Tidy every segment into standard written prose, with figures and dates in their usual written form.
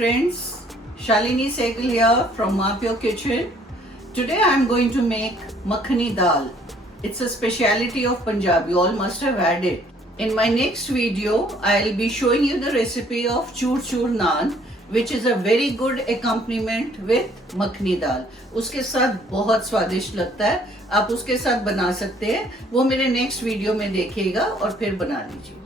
friends, Shalini Sehgal here from Mapyo Kitchen. Today I am going to make makhani dal. It's a speciality of Punjab. You all must have had it. In my next video, I'll be showing you the recipe of choor choor naan, which is a very good accompaniment with makhani dal. उसके साथ बहुत स्वादिष्ट लगता है. आप उसके साथ बना सकते हैं. वो मेरे next video में देखिएगा और फिर बना लीजिए.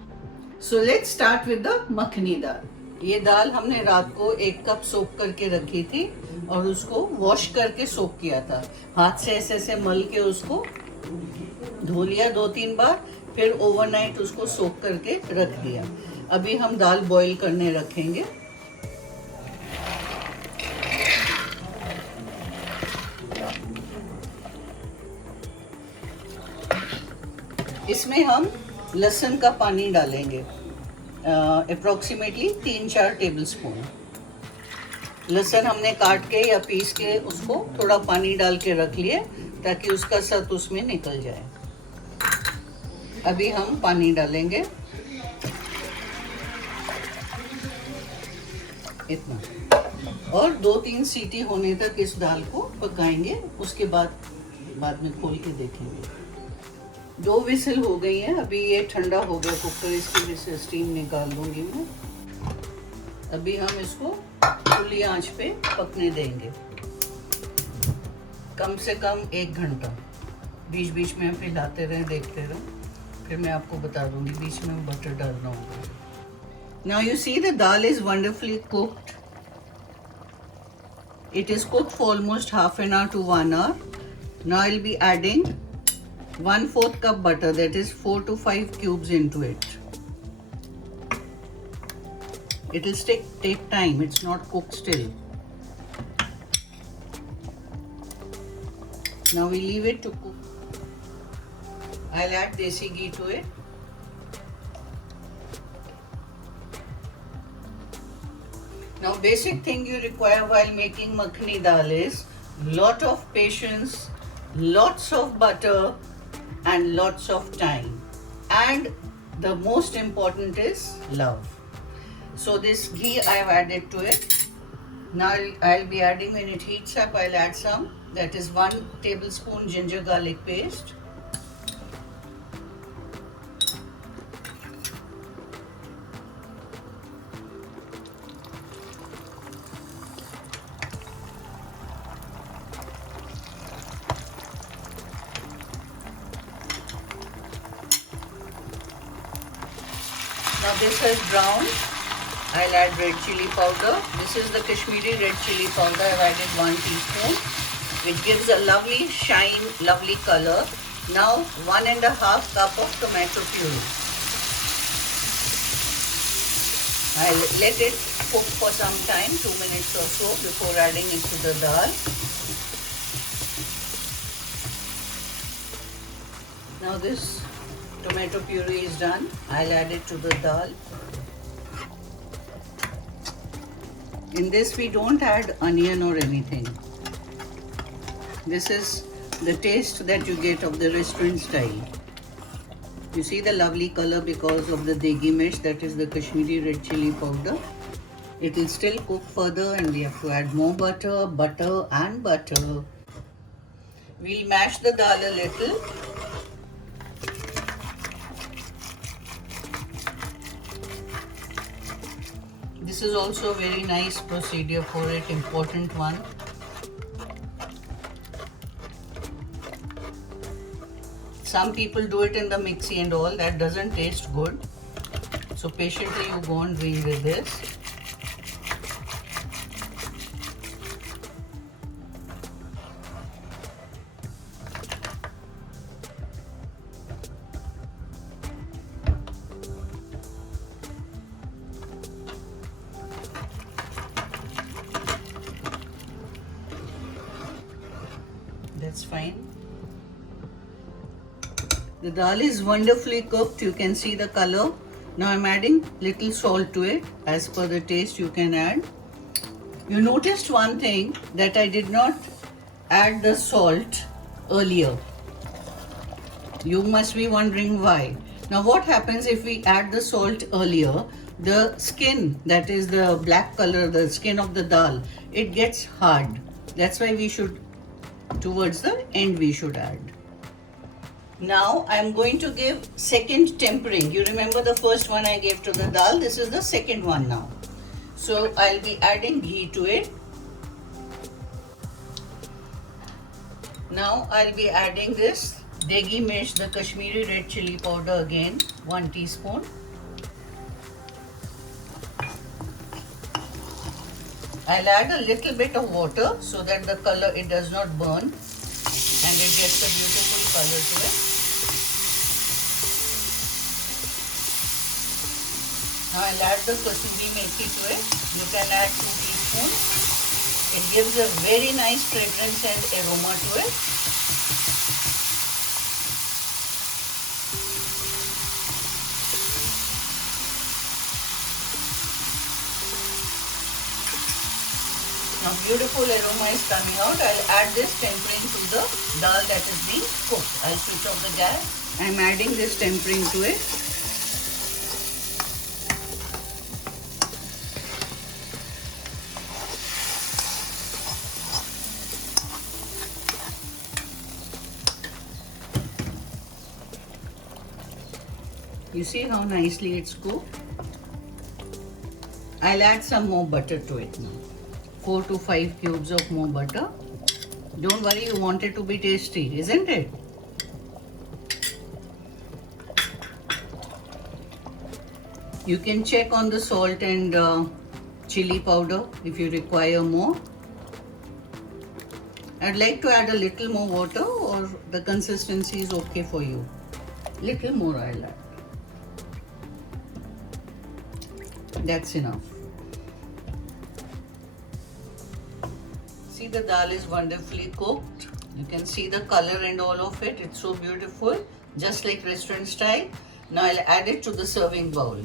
So let's start with the makhani dal. ये दाल हमने रात को 1 कप सोक करके रखी थी और उसको वॉश करके सोक किया था. हाथ से ऐसे ऐसे मल के उसको धो लिया 2-3 बार, फिर ओवरनाइट उसको सोक करके रख दिया. अभी हम दाल बॉईल करने रखेंगे. इसमें हम लहसुन का पानी डालेंगे, अप्रोक्सीमेटली 3-4 टेबल स्पून. लहसुन हमने काट के या पीस के उसको थोड़ा पानी डाल के रख लिए ताकि उसका सत उसमें निकल जाए. अभी हम पानी डालेंगे इतना, और 2-3 सीटी होने तक इस दाल को पकाएंगे. उसके बाद में खोल के देखेंगे. 2 विसल हो गई है. अभी ये ठंडा हो गया कुकर, इसकी भी से स्टीम निकाल दूंगी मैं. अभी हम इसको खुली आंच पे पकने देंगे कम से कम 1 घंटा. बीच बीच में हम हिलाते रहें, देखते रहें. फिर मैं आपको बता दूंगी बीच में बटर डालना होगा. Now you see the dal is wonderfully cooked. It is cooked for almost half an hour to 1 hour. Now I will be adding 1/4 cup butter, that is 4 to 5 cubes into it. It will take time, it's not cooked still. Now we leave it to cook. I'll add desi ghee to it. Now basic thing you require while making makhani dal is lot of patience, lots of butter, and lots of time, and the most important is love. So this ghee I have added to it. Now I'll be adding, when it heats up, I'll add some, that is 1 tablespoon ginger garlic paste. Now this is brown. I'll add red chili powder. This is the Kashmiri red chili powder. I've added 1 teaspoon, which gives a lovely shine, lovely color. Now 1.5 cup of tomato puree. I'll let it cook for some time, 2 minutes or so, before adding it to the dal. Now this tomato puree is done. I'll add it to the dal. In this we don't add onion or anything. This is the taste that you get of the restaurant style. You see the lovely color because of the degi mirch, that is the Kashmiri red chili powder. It will still cook further and we have to add more butter and butter. We'll mash the dal a little. This is also a very nice procedure for it, important one. Some people do it in the mixie and all, that doesn't taste good. So patiently you go on doing with this. That's fine. The dal is wonderfully cooked. You can see the color. Now I'm adding little salt to it. As per the taste you can add. You noticed one thing, that I did not add the salt earlier. You must be wondering why. Now what happens if we add the salt earlier? the skin, that is the black color, the skin of the dal, it gets hard. That's why we should, towards the end we should add. Now I'm going to give second tempering. You remember the first one I gave to the dal, this is the second one now. So I'll be adding ghee to it. Now I'll be adding this Degi Mirch, the Kashmiri red chili powder again, 1 teaspoon. I'll add a little bit of water so that the color, it does not burn and it gets a beautiful color to it. Now I'll add the kasuri methi to it. You can add 2 teaspoons. It gives a very nice fragrance and aroma to it. Now beautiful aroma is coming out. I'll add this tempering to the dal that is being cooked. I'll switch off the gas. I'm adding this tempering to it. You see how nicely it's cooked? I'll add some more butter to it now. 4 to 5 cubes of more butter. Don't worry, you want it to be tasty, isn't it? You can check on the salt and chili powder if you require more. I'd like to add a little more water, or the consistency is okay for you. Little more I'll add. That's enough. See, the dal is wonderfully cooked. You can see the color and all of it. It's so beautiful, just like restaurant style. Now I'll add it to the serving bowl.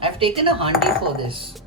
I've taken a handi for this.